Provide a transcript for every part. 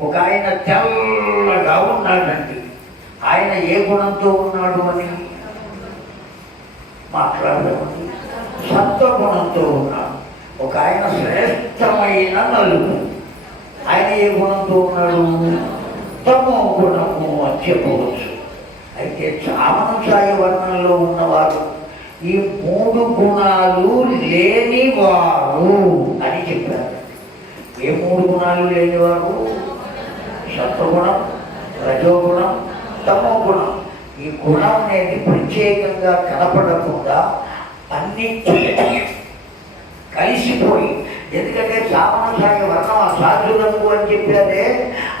ఒక ఆయన తెల్లగా ఉన్నాడండి. ఆయన ఏ గుణంతో ఉన్నాడు అని? మాట్లాడదామని సత్వగుణంతో ఉన్నాడు. ఒక ఆయన శ్రేష్టమైన నలుపు ఆయన ఏ గుణంతో ఉన్నాడు? తమో గుణము అని చెప్పవచ్చు. అయితే చామనఛాయ వర్ణంలో ఉన్నవారు ఈ మూడు గుణాలు లేనివారు అని చెప్పారు. ఏ మూడు గుణాలు లేనివారు? సత్వగుణం రజోగుణం తమో గుణం ఈ గుణం అనేది ప్రత్యేకంగా కనపడకుండా అన్ని కలిసిపోయి ఎందుకంటే చామనసాయ వర్ణం ఆ సాధు రంగు అని చెప్పారే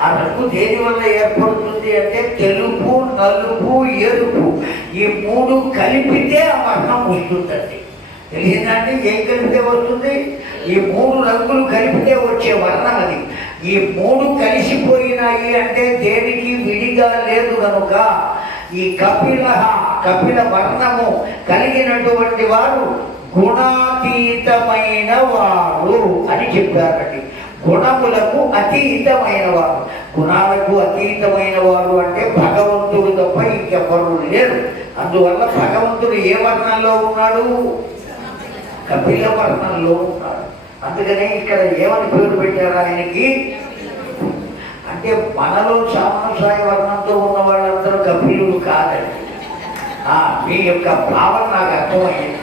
ఆ రంగు దేని వల్ల ఏర్పడుతుంది అంటే తెలుపు నలుపు ఎరుపు. ఈ మూడు కలిపితే ఆ వర్ణం వస్తుందండి. తెలిసిందండి ఏం కలిపితే వస్తుంది? ఈ మూడు రంగులు కలిపితే వచ్చే వర్ణం అది. ఈ మూడు ఉన్నాయి అంటే దేనికి విడిగా లేదు కనుక ఈ కపిల కపిల వర్ణము కలిగినటువంటి వారు గుణాతీతమైన వారు అని చెప్పారండి. గుణములకు అతీతమైన వారు. గుణాలకు అతీతమైన వారు అంటే భగవంతుడు తప్ప ఇంకెవ్వరూ లేరు. అందువల్ల భగవంతుడు ఏ వర్ణంలో ఉన్నాడు? కపిల వర్ణంలో ఉన్నాడు. అందుకనే ఇక్కడ ఏమని పేరు పెట్టారు ఆయనకి? అంటే మనలో సామానుసాయ వర్ణంతో ఉన్న వాళ్ళందరూ కపిలుడు కాదండి. ఆ, మీ యొక్క భావన నాకు అర్థమైంది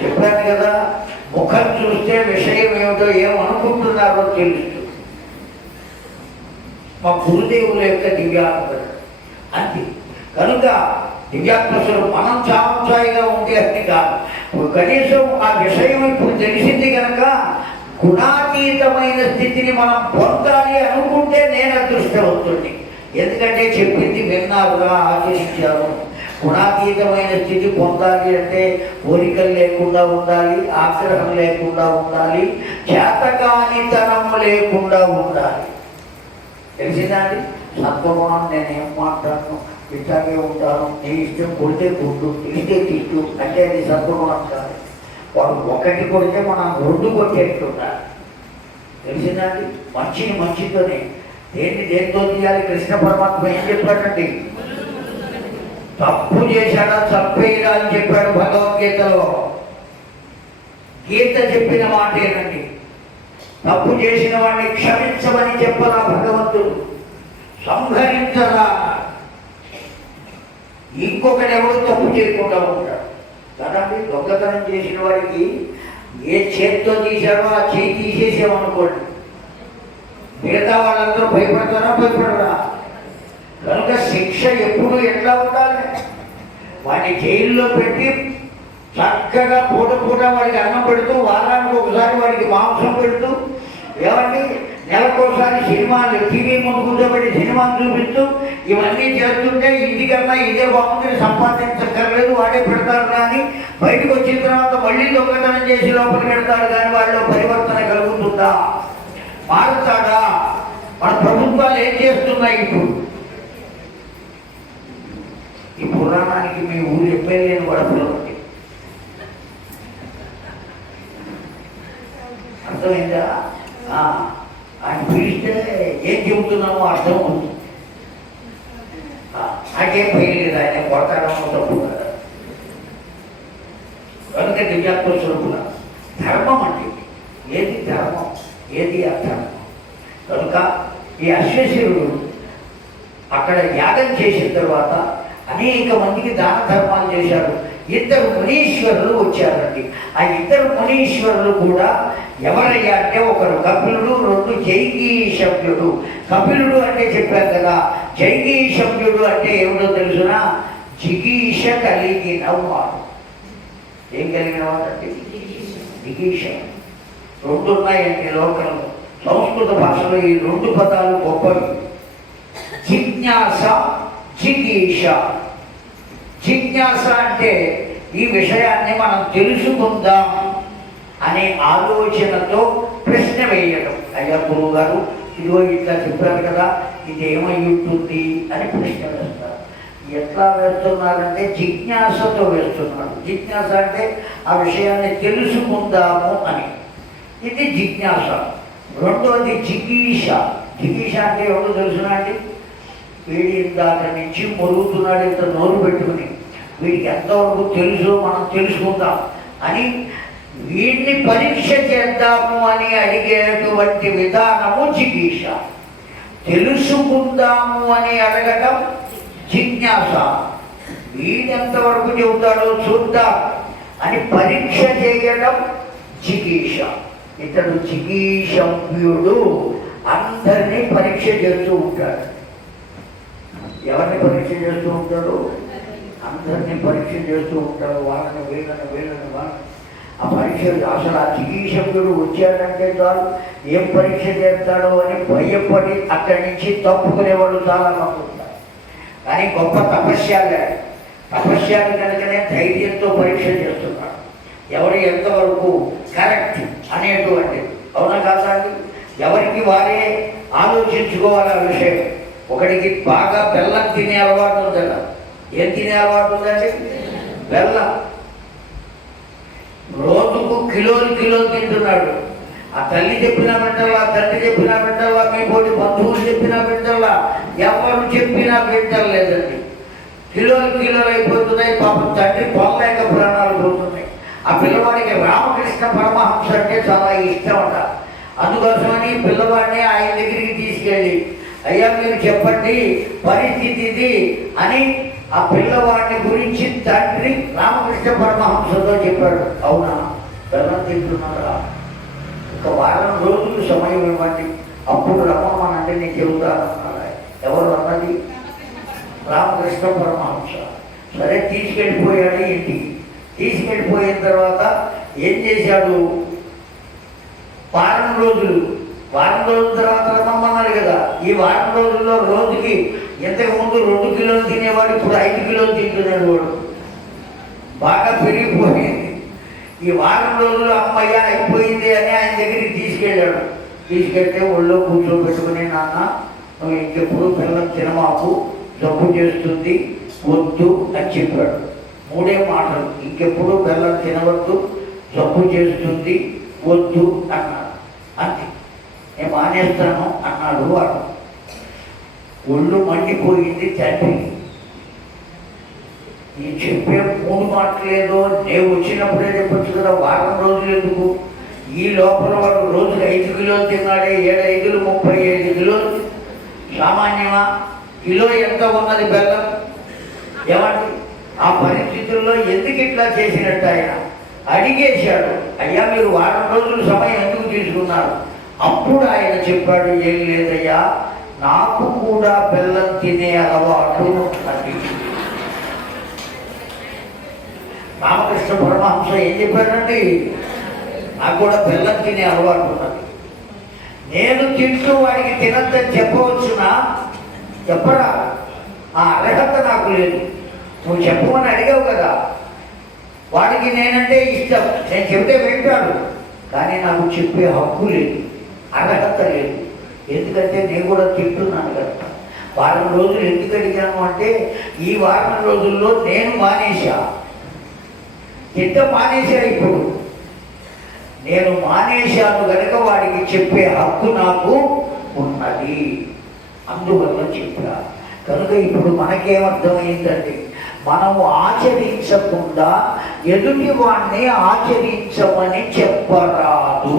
చెప్పాను కదా ముఖం చూస్తే విషయం ఏమిటో ఏమనుకుంటున్నారో తెలుసు. మా గురుదేవుల యొక్క దివ్యాత్మ అంతే. కనుక దివ్యాత్మసులు మనం చామంచాయిగా ఉంటే అన్ని కాదు. కనీసం ఆ విషయం ఇప్పుడు తెలిసి గుణాతీతమైన స్థితిని మనం పొందాలి అనుకుంటే నేను అదృష్టవంతుడిని ఎందుకంటే చెప్పింది విన్నారుగా ఆచరించారు గుణాతీతమైన స్థితి పొందాలి అంటే కోరికలు లేకుండా ఉండాలి ఆగ్రహం లేకుండా ఉండాలి చేతకానితనం లేకుండా ఉండాలి. తెలిసిందండి సత్వగుణం నేను ఏం మాట్లాడను. ఇట్లాగే ఉంటాను. నీ ఇష్టం కొడితే కొట్టు తిరిగితే తిట్టు. అంటే అది సత్వగుణం కాదు. వాడు ఒకటి కొడితే మనం రెండు కొట్టేట్టున్నారు తెలిసిందండి? మంచిని మంచితోనే. దేన్ని దేంతో తీయాలి? కృష్ణ పరమాత్మ ఏం చెప్పాడండి? తప్పు చేశాడా తప్పేయడా అని చెప్పాడు భగవద్గీతలో. గీత చెప్పిన మాటేనండి తప్పు చేసిన వాడిని క్షమించమని చెప్పరా భగవంతుడు? సంహరించరా? ఇంకొకటి ఎవరు తప్పు చేయకుండా ఉంటాడు. కదండి దొంగతనం చేసిన వాడికి ఏ చేతితో తీశాడో ఆ చేయి తీసేసామనుకోండి. మిగతా వాళ్ళందరూ భయపడతారా? భయపడరా? కనుక శిక్ష ఎప్పుడు ఎట్లా ఉండాలి? వాడిని జైల్లో పెట్టి చక్కగా పూట పూట వాడికి అన్నం పెడుతూ వారానికి ఒకసారి వాడికి మాంసం పెడుతూ ఏమండి? నెలకోసారి సినిమాలు టీవీ ముందు కూర్చోబెట్టి సినిమాలు చూపిస్తూ ఇవన్నీ చేస్తుంటే ఇంటికన్నా ఇదే బాగుంది సంపాదించక్కర్లేదు వాడే పెడతారు కానీ బయటకు వచ్చిన తర్వాత మళ్ళీ దొంగతనం చేసి లోపల పెడతారు కానీ వాళ్ళు పరివర్తన కలుగుతుందా? మారుతాడా? మన ప్రభుత్వాలు ఏం చేస్తున్నాయి ఇప్పుడు? ఈ పురాణానికి మీ ఊరు ఎమ్మెల్యేని కూడా పిలవండి. అర్థమైందా? ఆయన పిలిస్తే ఏం చెబుతున్నామో అర్థం అవుతుంది. నాకేం భయం లేదు ఆయన కొడతాడమో తప్పు కనుక దివ్యాత్మస్వరూపుల ధర్మం అంటే ఏది ధర్మం? ఏది అధర్మం? కనుక ఈ అశ్వశిరుడు అక్కడ యాగం చేసిన తర్వాత అనేక మందికి దాన ధర్మాలు చేశారు ఇద్దరు మునీశ్వరులు వచ్చారండి. ఆ ఇద్దరు మునీశ్వరులు కూడా ఎవరయ్యా అంటే ఒకరు కపిలుడు రెండు శబ్దుడు కపిలుడు అంటే చెప్పారు కదా. జైగీషవ్యుడు అంటే ఏమిటో తెలుసునా? జిగీష కలిగిన వాడు ఏం కలిగిన వాడంటే జిగీష. రెండు ఉన్నాయండి లోకంలో. సంస్కృత భాషలో ఈ రెండు పదాలు గొప్పవి. జిజ్ఞాస జిగీష. జిజ్ఞాస అంటే ఈ విషయాన్ని మనం తెలుసుకుందాం అనే ఆలోచనతో ప్రశ్న వేయడం అయ్యా గురువు గారు ఇదిగో ఇట్లా చెప్పారు కదా ఇది ఏమై ఉంటుంది అని ప్రశ్న వేస్తారు. ఎట్లా వేస్తున్నారంటే జిజ్ఞాసతో వేస్తున్నారు. జిజ్ఞాస అంటే ఆ విషయాన్ని తెలుసుకుందాము అని. ఇది జిజ్ఞాస. రెండోది జిగీష. జిగీష అంటే ఎవరు తెలుసునండి వీడి ఇందాక నుంచి మొరుగుతున్నాడు ఇంత నోరు పెట్టుకుని. వీడికి ఎంతవరకు తెలుసు మనం తెలుసుకుందాం అని వీడిని పరీక్ష చేద్దాము అని అడిగేటువంటి విధానము జిగీష తెలుసుకుందాము అని అడగటం జిజ్ఞాస. వీడెంతవరకు చెబుతాడో చూద్దాం అని పరీక్ష చేయడం జిగీష ఇతడు జిగీషవ్యుడు అందరినీ పరీక్ష చేస్తూ ఉంటాడు. ఎవరిని పరీక్ష చేస్తూ ఉంటాడు? అందరినీ పరీక్ష చేస్తూ ఉంటాడు వాళ్ళని వీళ్ళని వీళ్ళని వాళ్ళని. ఆ పరీక్ష అసలు ఆ చికిత్సకుడు వచ్చాడంటే చాలు. ఏం పరీక్ష చేస్తాడో అని భయపడి అక్కడి నుంచి తప్పుకునేవాడు చాలా మంది ఉంటారు. కానీ గొప్ప తపస్యాలే తపస్యాలు కనుకనే ధైర్యంతో పరీక్ష చేస్తున్నాడు ఎవరు ఎంతవరకు కరెక్ట్ అనేటువంటిది. అవునా కాదా ఎవరికి వారే ఆలోచించుకోవాలి ఆ విషయం. ఒకడికి బాగా బెల్లం తినే అలవాటు ఉందట. ఏం తినే అలవాటు ఉందండి? వెళ్ళ. రోజుకు కిలోలు కిలోలు తింటున్నాడు. ఆ తల్లి చెప్పినా పెట్టాలా తండ్రి చెప్పినా పెట్టాలా మీ పోటీ బంధువులు చెప్పినా పెట్టాలా ఎవరు చెప్పినా పెట్టలేదండి కిలోలు కిలోలు అయిపోతున్నాయి పాపం తండ్రి పొలలేక ప్రాణాలు పోతున్నాయి. ఆ పిల్లవాడికి రామకృష్ణ పరమహంస అంటే చాలా ఇష్టం అంట. అందుకోసమని పిల్లవాడిని ఆయన దగ్గరికి తీసుకెళ్ళి అయ్యా మీరు చెప్పండి పరిస్థితి ఇది అని ఆ పిల్లవాడిని గురించి తండ్రి రామకృష్ణ పరమహంసతో చెప్పాడు. అవునా? బెల్లం తింటున్నారా ఒక వారం రోజులు సమయం ఇవ్వండి. అప్పుడు రమ్మనంటే నేను చెబుతాను ఎవరు అన్నది రామకృష్ణ పరమహంస. సరే తీసుకెళ్ళిపోయాడు ఇంటికి తీసుకెళ్ళిపోయిన తర్వాత ఏం చేశాడు? వారం రోజులు. వారం రోజుల తర్వాత రమ్మన్నాడు కదా. ఈ వారం రోజుల్లో రోజుకి ఇంతకు ముందు రెండు కిలోలు తినేవాడు ఇప్పుడు ఐదు లేదు వాడు బాగా పెరిగిపోయింది. ఈ వారం రోజులు అమ్మయ్య అయిపోయింది అని ఆయన దగ్గరికి తీసుకెళ్ళాడు. తీసుకెళ్తే ఒళ్ళో కూర్చోబెట్టుకుని నాన్న నువ్వు ఇంకెప్పుడు పిల్లలు తినమాకు జబ్బు చేస్తుంది వద్దు అని చెప్పాడు. మూడే మాటలు ఇంకెప్పుడు బెల్లం తినవద్దు జబ్బు చేస్తుంది వద్దు అన్నాడు. అంతే. నేను మానేస్తాను అన్నాడు వాడు. ఒళ్ళు మండిపోయింది తండ్రి ఈ చెప్పే మూడు మాటలేదో నేను వచ్చినప్పుడే చెప్పచ్చు కదా వారం రోజులు ఎందుకు? ఈ లోపల వాడు రోజుకు ఐదు కిలోలు తిన్నాడే ఏడు ఐదులు ముప్పై ఐదు కిలోలు. సామాన్యమా? కిలో ఎంత ఉన్నది బెల్లం? ఏమండి? ఆ పరిస్థితుల్లో ఎందుకు ఇట్లా చేసినట్టు ఆయన? అడిగేశాడు అయ్యా మీరు వారం రోజులు సమయం ఎందుకు తీసుకున్నారు? అప్పుడు ఆయన చెప్పాడు ఏం లేదయ్యా నాకు కూడా బెల్లం తినే అలవాటు రామకృష్ణ పరమహంస ఏం చెప్పాడండి నాకు కూడా బెల్లం తినే అలవాటు ఉన్నది. నేను తింటూ వాడికి తినద్దని చెప్పవచ్చునా? చెప్పరా? ఆ అర్హత నాకు లేదు. నువ్వు చెప్పమని అడిగావు కదా. వాడికి నేనంటే ఇష్టం. నేను చెబితే వింటాడు. కానీ నాకు చెప్పే హక్కు లేదు. అర్హత లేదు. ఎందుకంటే నేను కూడా తింటున్నాను కదా. వారం రోజులు ఎందుకు అడిగాను అంటే ఈ వారం రోజుల్లో నేను మానేశా. యుద్ధం మానేశా ఇప్పుడు? నేను మానేశాను కనుక వాడికి చెప్పే హక్కు నాకు ఉన్నది. అందువల్ల చెప్పా. కనుక ఇప్పుడు మనకేమర్థమైందండి మనము ఆచరించకుండా ఎదుటి వాడిని ఆచరించమని చెప్పరాదు.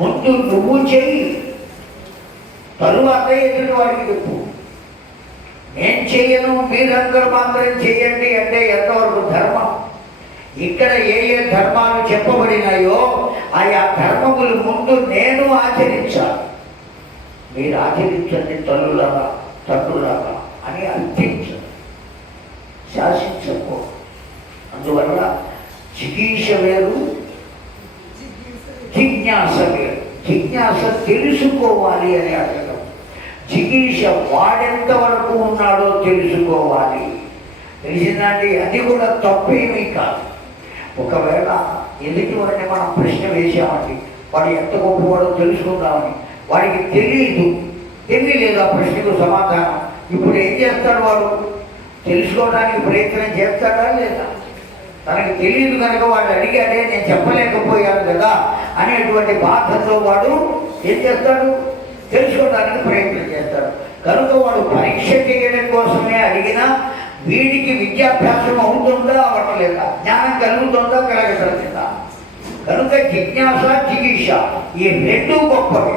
ముందు నువ్వు చెయ్యి. తరువాత ఎదుటి వాడికి చెప్పు. నేను చెయ్యను మీరందరూ మాత్రం చెయ్యండి అంటే ఎంతవరకు ధర్మం. ఇక్కడ ఏ ఏ ధర్మాలు చెప్పబడినాయో ఆయా ధర్మములు ముందు నేను ఆచరించాను మీరు ఆచరించండి తల్లులాగా తండ్రులాగా అని అర్థించండి శాసించకో అందువల్ల చికీష వేరు జిజ్ఞాస వేరు. జిజ్ఞాస తెలుసుకోవాలి అని అడగడం జిగీష వాడెంత వరకు ఉన్నాడో తెలుసుకోవాలి. తెలిసిందండి అది కూడా తప్పేమీ కాదు. ఒకవేళ ఎందుకు వాడిని మనం ప్రశ్న వేసామండి వాడు ఎంత గొప్పవాడో తెలుసుకుందామని వాడికి తెలియదు తెలియలేదు ఆ ప్రశ్నకు సమాధానం? ఇప్పుడు ఏం చేస్తాడు వాడు తెలుసుకోవడానికి ప్రయత్నం చేస్తాడా లేదా? తనకి తెలియదు కనుక వాడు అడిగాడే నేను చెప్పలేకపోయాను కదా అనేటువంటి బాధతో వాడు ఏం చేస్తాడు? తెలుసుకోవడానికి ప్రయత్నం చేస్తాడు. కనుక వాడు పరీక్ష చేయడం కోసమే అడిగినా వీడికి విద్యాభ్యాసం అవుతుందా అవ్వట్లేదా జ్ఞానం కలుగుతుందా కలగట్లేదా? కనుక జిజ్ఞాస చికిత్స ఈ రెండు గొప్పవి.